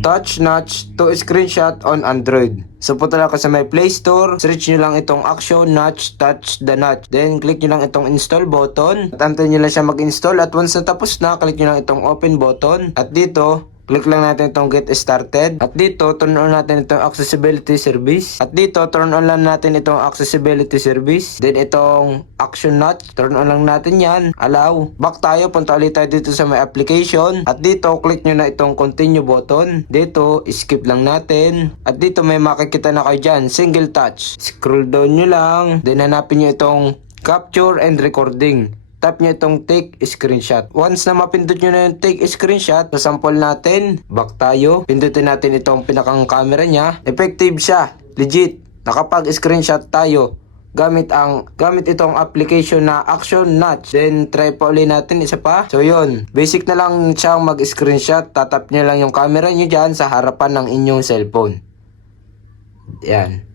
Touch Notch to screenshot on Android. So punta lang ako sa my Play Store, search nyo lang itong Action Notch Touch the Notch. Then click nyo lang itong install button. At antayin nyo lang siya mag-install. At once na tapos na, click nyo lang itong open button. At dito, click lang natin itong get started. At dito, turn on natin itong accessibility service. At dito, turn on lang natin itong accessibility service. Then itong action notch, turn on lang natin yan. Allow. Back tayo, punta ulit tayo dito sa my application. At dito, click nyo na itong continue button. Dito, skip lang natin. At dito, may makikita na kayo dyan, single touch. Scroll down nyo lang. Then hanapin nyo itong capture and recording. Tap nyo itong take screenshot. Once na mapindot nyo na yung take screenshot, sa sample natin, back tayo. Pindutin natin itong pinakang camera niya. Effective siya. Legit. Nakapag-screenshot tayo. Gamit itong application na Action Notch. Then try pa ulit natin isa pa. So yun. Basic na lang siyang mag-screenshot. Tatap nyo lang yung camera nyo dyan sa harapan ng inyong cellphone. Yan.